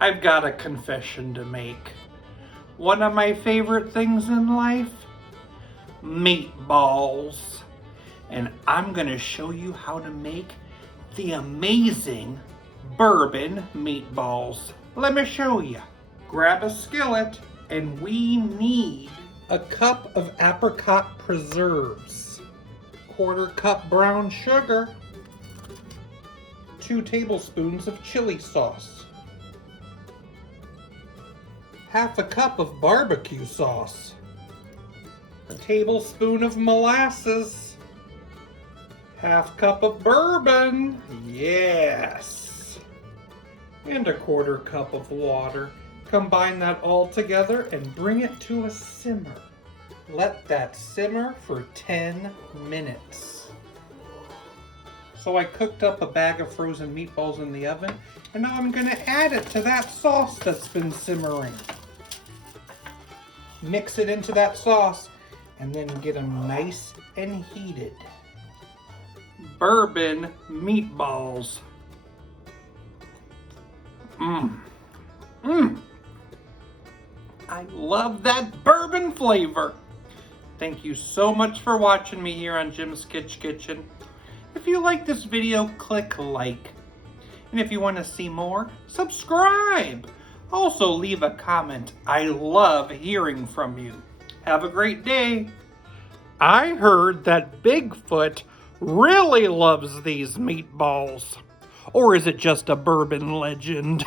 I've got a confession to make. One of my favorite things in life? Meatballs. And I'm gonna show you how to make the amazing bourbon meatballs. Let me show you. Grab a skillet and we need a cup of apricot preserves, 1/4 cup brown sugar, 2 tablespoons of chili sauce, 1/2 cup of barbecue sauce, a tablespoon of molasses, 1/2 cup of bourbon, yes, and a 1/4 cup of water. Combine that all together and bring it to a simmer. Let that simmer for 10 minutes. So I cooked up a bag of frozen meatballs in the oven, and now I'm gonna add it to that sauce that's been simmering. Mix it into that sauce, and then get them nice and heated. Bourbon meatballs. I love that bourbon flavor. Thank you so much for watching me here on Jim's Kitchen. If you like this video, click like. And if you want to see more, subscribe. Also leave a comment. I love hearing from you. Have a great day. I heard that Bigfoot really loves these meatballs. Or is it just a bourbon legend?